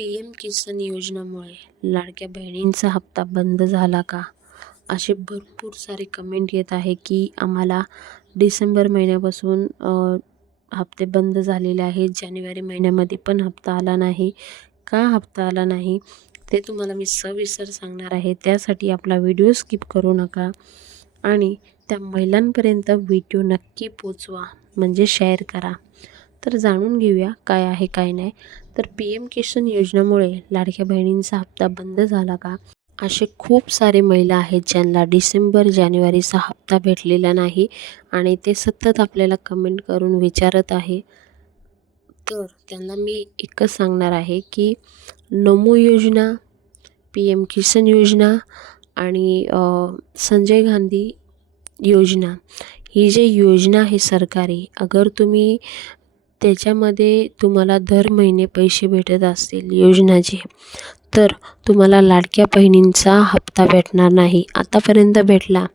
P M किसान योजनेमुळे लाडक्या बहिणींचा हप्ता बंद झाला का? असे भरपूर सारे कमेंट येत आहे की आम्हाला डिसेंबर महिन्यापासून हप्ते बंद झालेले आहेत. जानेवारी महिन्यामध्ये पण हप्ता आला नाही. का हप्ता आला नाही? ते तुम्हाला मी सविस्तर सांगणार आहे. त्यासाठी आपला व्हिडिओ स्किप करू नका आणि त्या महिलांपर्यंत व्हिडिओ नक्की पोचवा. म्हणजे शेअर करा. तर जाणून घेऊया काय आहे काय नाही. तर पी एम किशन योजनेमुळे लाडक्या बहिणींचा हप्ता बंद झाला का? असे खूप सारे महिला आहेत ज्यांना डिसेंबर जानेवारीचा हप्ता भेटलेला नाही आणि ते सतत आपल्याला कमेंट करून विचारत आहे. तर त्यांना मी एकच सांगणार आहे की नमो योजना पी एम किसन योजना आणि संजय गांधी योजना ही जे योजना आहे सरकारी अगर तुम्ही त्याच्यामध्ये तुम्हाला दर महिने पैसे भेटत असतील योजनाचे. तर तुम्हाला लाडक्या बहिणींचा हप्ता भेटणार नाही. आतापर्यंत भेटला.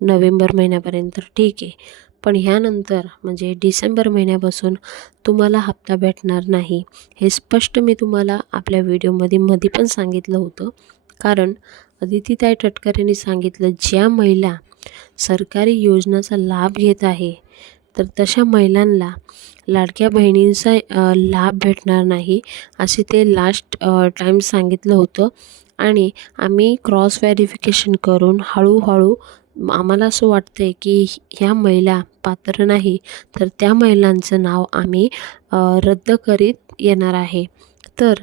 नोव्हेंबर महिन्यापर्यंत ठीक आहे. पण ह्यानंतर म्हणजे डिसेंबर महिन्यापासून तुम्हाला हप्ता भेटणार नाही. हे स्पष्ट मी तुम्हाला आपल्या व्हिडिओमध्ये मध्ये पण सांगितलं होतं. कारण अदितीताई यांनी सांगितलं ज्या महिला सरकारी योजनाचा लाभ घेत आहे तर तशा महिलांना लाडक्या बहिणींचा लाभ भेटणार नाही असे ते लास्ट टाईम सांगितलं होतं. आणि आम्ही क्रॉस व्हेरिफिकेशन करून हळूहळू आम्हाला असं वाटतं आहे की ह्या महिला पात्र नाही तर त्या महिलांचं नाव आम्ही रद्द करीत येणार आहे. तर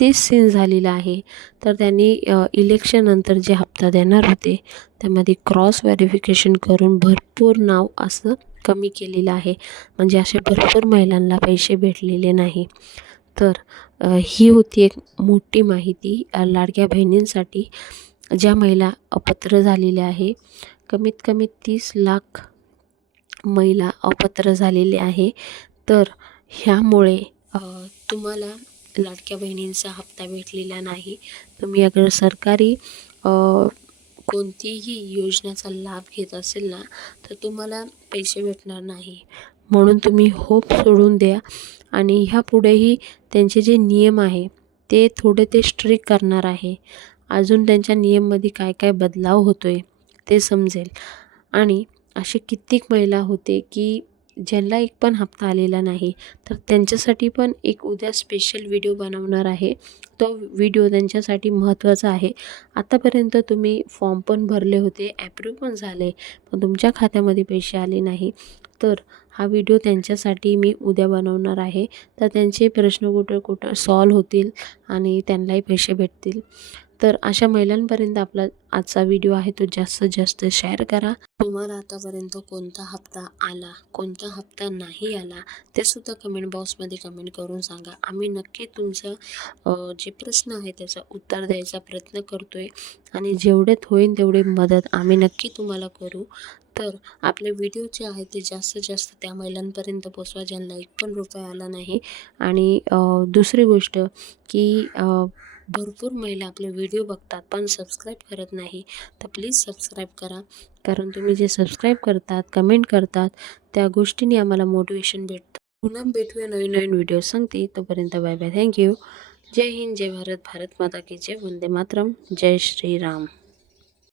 तेच सीन झालेलं आहे. तर त्यांनी इलेक्शननंतर जे हप्ता देणार होते त्यामध्ये क्रॉस व्हेरिफिकेशन करून भरपूर नाव असं कमी केलेलं आहे. म्हणजे असे भरपूर महिलांना पैसे भेटलेले नाही. तर ही होती एक मोठी माहिती. लाडक्या बहिणींसाठी ज्या महिला अपत्र झालेल्या आहे कमीत कमी तीस लाख महिला अपत्र झालेले आहे. तर ह्यामुळे तुम्हाला लाडक्या बहिणींचा हप्ता भेटलेला नाही. तुम्ही अगर सरकारी कोणतीही योजनेचा लाभ घेत असेल ना तर तुम्हाला पैसे भेटणार नाही. म्हणून तुम्ही होप सोडून द्या आणि ह्यापुढेही त्यांचे जे नियम आहे ते थोडे ते स्ट्रिक करणार आहे. अजून त्यांच्या नियममध्ये काय काय बदलाव होतो आहे ते समजेल. आणि असे कित्येक महिला होते की ज्यांना एक पण हप्ता आलेला नाही तर त्यांच्यासाठी पण एक उद्या स्पेशल व्हिडिओ बनवणार आहे. तो व्हिडिओ त्यांच्यासाठी महत्त्वाचा आहे. आतापर्यंत तुम्ही फॉर्म पण भरले होते ॲप्रूव्ह पण झाले पण तुमच्या खात्यामध्ये पैसे आले नाही. तर हा व्हिडिओ त्यांच्यासाठी मी उद्या बनवणार आहे. तर त्यांचे प्रश्न कुठं कुठं सॉल्व होतील आणि त्यांनाही पैसे भेटतील. तर अशा महिलांपर्यंत आपला आजचा व्हिडिओ आहे तो जास्तीत जास्त शेअर करा. तुम्हाला आतापर्यंत कोणता हप्ता आला कोणता हप्ता नाही आला ते सुद्धा कमेंट बॉक्समध्ये कमेंट करून सांगा. आम्ही नक्की तुमचं जे प्रश्न आहे त्याचं उत्तर द्यायचा प्रयत्न करतो आहे आणि जेवढेच होईल तेवढे मदत आम्ही नक्की तुम्हाला करू. तर आपले व्हिडिओ जे आहे ते जास्तीत जास्त त्या महिलांपर्यंत पोचवा ज्यांना एक पण रुपया आला नाही. आणि दुसरी गोष्ट की भरपूर महिला आपले व्हिडिओ बघतात पण सबस्क्राईब करत नाही. तर प्लीज सबस्क्राईब करा. कारण तुम्ही जे सबस्क्राईब करतात कमेंट करतात त्या गोष्टीने आम्हाला मोटिवेशन भेटतं. पुन्हा भेटूया नवीन नवीन व्हिडिओ सांगते तोपर्यंत बाय बाय थँक्यू जय हिंद जय भारत. भारत माता की जय. वंदे मातरम. जय श्रीराम.